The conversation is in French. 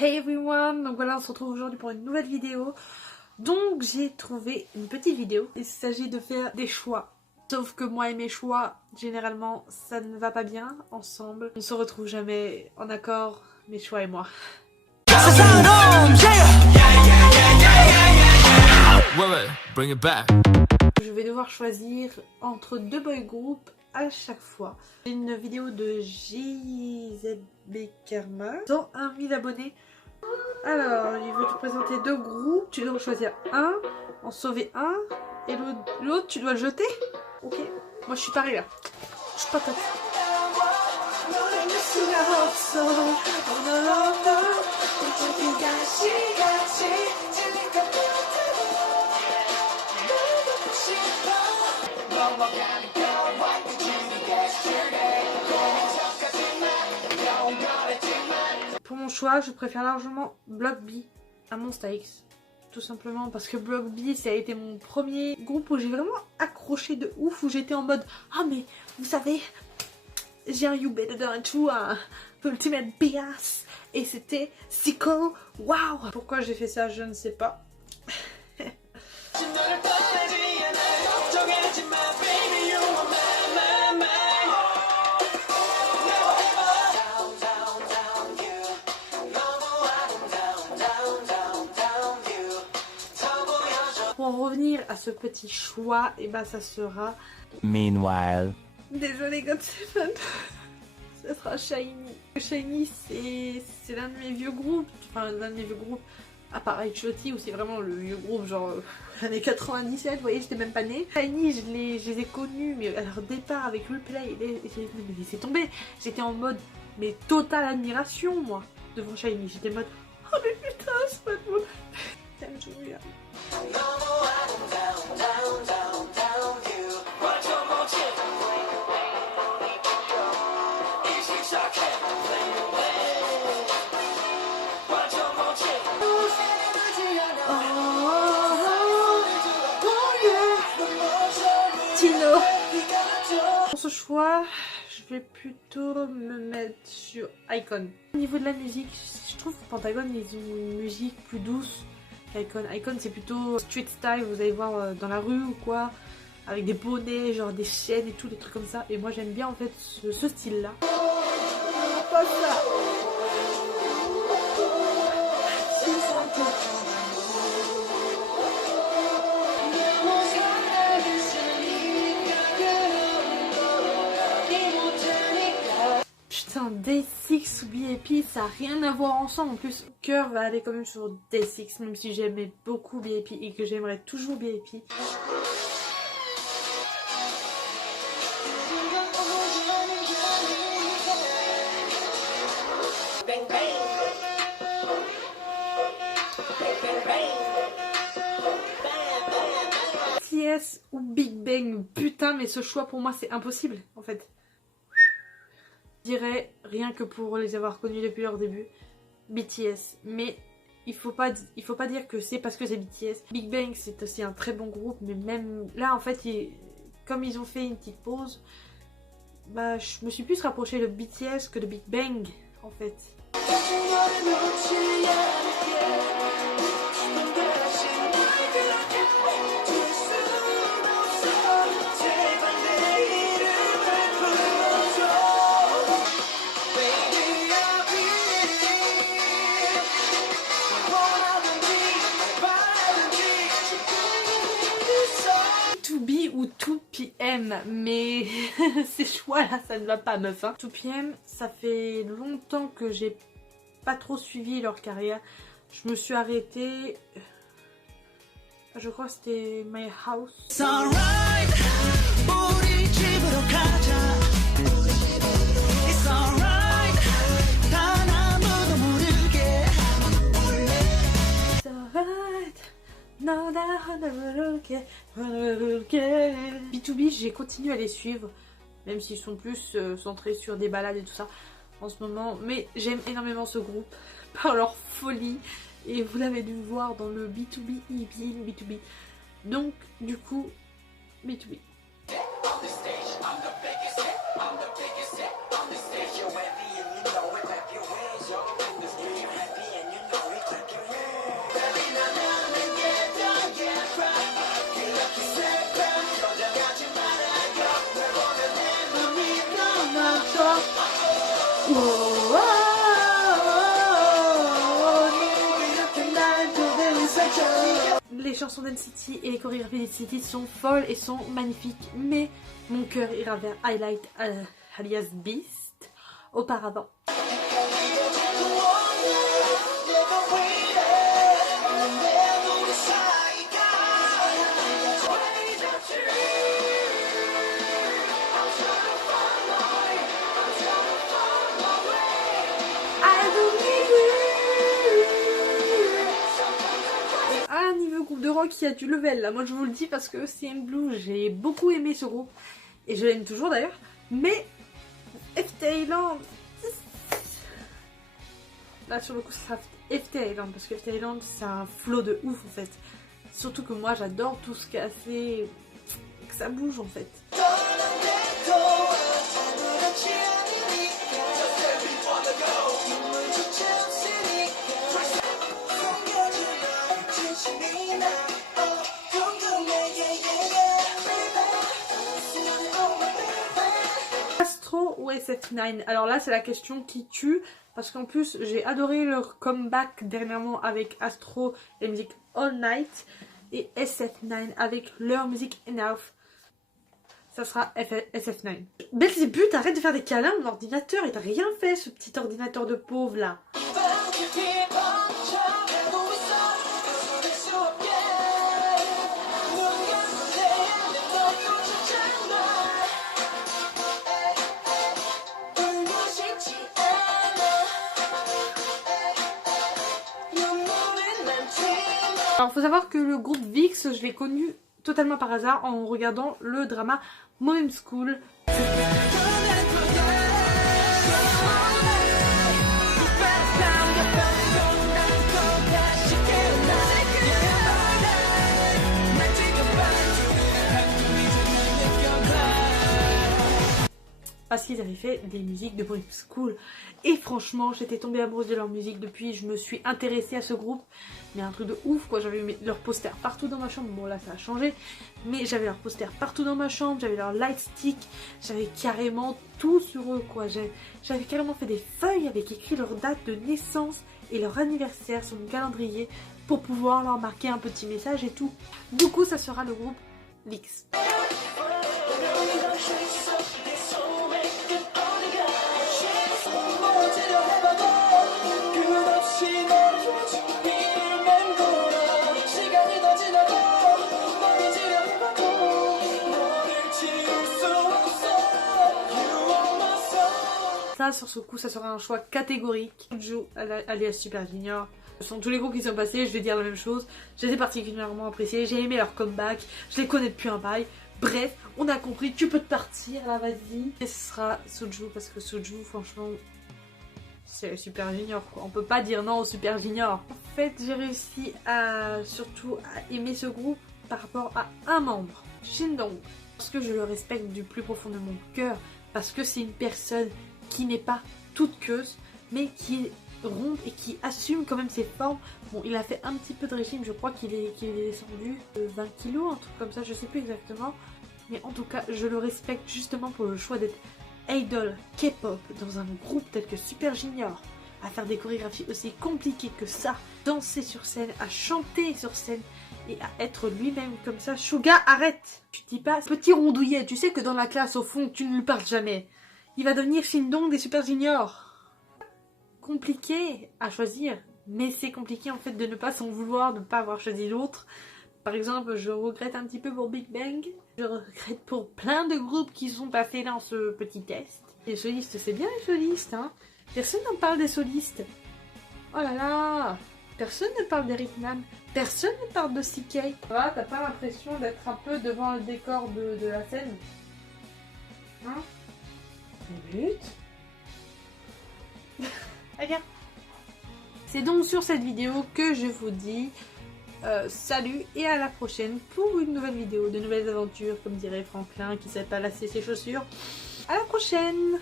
Hey everyone, donc voilà, on se retrouve aujourd'hui pour une nouvelle vidéo. Donc j'ai trouvé une petite vidéo. Il s'agit de faire des choix. Sauf que moi et mes choix, généralement, ça ne va pas bien ensemble. On ne se retrouve jamais en accord, mes choix et moi. Bring it back. Je vais devoir choisir entre deux boy groups à chaque fois. J'ai une vidéo de JZB Karma, 101 000 abonnés. Alors, il veut te présenter deux groupes, tu dois en choisir un, en sauver un, et l'autre tu dois le jeter. Ok, moi je suis pareil là. Je suis patate. Pour mon choix, je préfère largement Block B à Monsta X. Tout simplement parce que Block B, ça a été mon premier groupe où j'ai vraiment accroché de ouf, où j'étais en mode « Ah mais, vous savez, j'ai un You Better Than True, un Ultimate BS, et c'était Sicko, waouh !» Pourquoi j'ai fait ça, je ne sais pas. Pour en revenir à ce petit choix, et bah ça sera... Meanwhile. Désolée Godseven, ça sera Shiny. Shiny c'est l'un de mes vieux groupes, enfin l'un de mes vieux groupes, à part H.O.T où c'est vraiment le vieux groupe genre années 97, vous voyez j'étais même pas née. Shiny je les ai connus mais à leur départ avec Replay, c'est tombé, j'étais en mode mais totale admiration moi devant Shiny, j'étais en mode oh mais putain c'est pas de moi. T'aimes Julia. Tino. Pour ce choix, je vais plutôt me mettre sur Icon. Au niveau de la musique, je trouve que Pentagon ils ont une musique plus douce qu'Icon. Icon c'est plutôt street style, vous allez voir dans la rue ou quoi, avec des bonnets, genre des chaînes et tout, des trucs comme ça. Et moi j'aime bien en fait ce style là. Pas ça. Putain, Day6 ou BAP, ça n'a rien à voir ensemble. En plus, cœur va aller quand même sur Day6, même si j'aimais beaucoup BAP et que j'aimerais toujours BAP. BTS ou Big Bang, putain, mais ce choix pour moi c'est impossible en fait. Je dirais, rien que pour les avoir connus depuis leur début, BTS. Mais il faut pas dire que c'est parce que c'est BTS. Big Bang c'est aussi un très bon groupe, mais même là en fait, comme ils ont fait une petite pause, bah je me suis plus rapprochée de BTS que de Big Bang en fait. Ou 2PM, mais ces choix là ça ne va pas meuf hein. 2PM ça fait longtemps que j'ai pas trop suivi leur carrière, je me suis arrêtée, je crois que c'était My House. B2B j'ai continué à les suivre, même s'ils sont plus centrés sur des balades et tout ça en ce moment, mais j'aime énormément ce groupe par leur folie et vous l'avez dû voir dans le B2B B2B, donc du coup B2B. les chansons d'NCT et les chorégraphies d'NCT sont folles et sont magnifiques, mais mon cœur ira vers Highlight alias Beast auparavant. Groupe de rock qui a du level là, moi je vous le dis parce que CN Blue, j'ai beaucoup aimé ce groupe et je l'aime toujours d'ailleurs, mais FT Island là sur le coup ça sera FT Island parce que FT Island c'est un flow de ouf en fait, surtout que moi j'adore tout ce qui est assez que ça bouge en fait. Astro ou SF9? Alors là c'est la question qui tue parce qu'en plus j'ai adoré leur comeback dernièrement avec Astro et musique All Night, et SF9 avec leur musique Enough. Ça sera SF9. Belzébuth, arrête de faire des câlins à mon ordinateur, il t'a rien fait ce petit ordinateur de pauvre là. Alors faut savoir que le groupe VIX, je l'ai connu totalement par hasard en regardant le drama Modern School. Parce qu'ils avaient fait des musiques de Modern School. Et franchement, j'étais tombée amoureuse de leur musique depuis. Je me suis intéressée à ce groupe. Mais un truc de ouf quoi. J'avais leurs posters partout dans ma chambre. Bon là ça a changé. Mais j'avais leurs posters partout dans ma chambre. J'avais leurs light sticks. J'avais carrément tout sur eux quoi. J'avais carrément fait des feuilles avec écrit leur date de naissance et leur anniversaire sur mon calendrier. Pour pouvoir leur marquer un petit message et tout. Du coup ça sera le groupe VIX. Ça, sur ce coup, ça sera un choix catégorique. Suju alias Super Junior. Ce sont tous les groupes qui sont passés, je vais dire la même chose. Je les ai particulièrement appréciés, j'ai aimé leur comeback, je les connais depuis un bail. Bref, on a compris, tu peux te partir là, vas-y. Et ce sera Suju parce que Suju, franchement, c'est Super Junior quoi. On peut pas dire non au Super Junior. En fait, j'ai réussi à surtout à aimer ce groupe par rapport à un membre, Shindong. Parce que je le respecte du plus profond de mon cœur. Parce que c'est une personne qui n'est pas toute queuse, mais qui est ronde et qui assume quand même ses formes. Bon, il a fait un petit peu de régime, je crois qu'il est descendu de 20 kilos, un truc comme ça, je sais plus exactement. Mais en tout cas, je le respecte justement pour le choix d'être idol K-pop dans un groupe tel que Super Junior, à faire des chorégraphies aussi compliquées que ça, danser sur scène, à chanter sur scène et à être lui-même comme ça. Suga, arrête! Tu dis pas, petit rondouillet, tu sais que dans la classe au fond, tu ne lui parles jamais. Il va devenir Shindong des Super Junior. Compliqué à choisir, mais c'est compliqué en fait de ne pas s'en vouloir, de ne pas avoir choisi l'autre. Par exemple, je regrette un petit peu pour Big Bang, je regrette pour plein de groupes qui sont passés dans ce petit test. Les solistes, c'est bien les solistes, hein. Personne n'en parle des solistes. Oh là là, personne ne parle d'Eric Nam, personne ne parle de CK. Voilà, t'as pas l'impression d'être un peu devant le décor de la scène? Hein? But. Regarde. C'est donc sur cette vidéo que je vous dis salut et à la prochaine pour une nouvelle vidéo, de nouvelles aventures, comme dirait Franklin qui sait pas lasser ses chaussures. À la prochaine!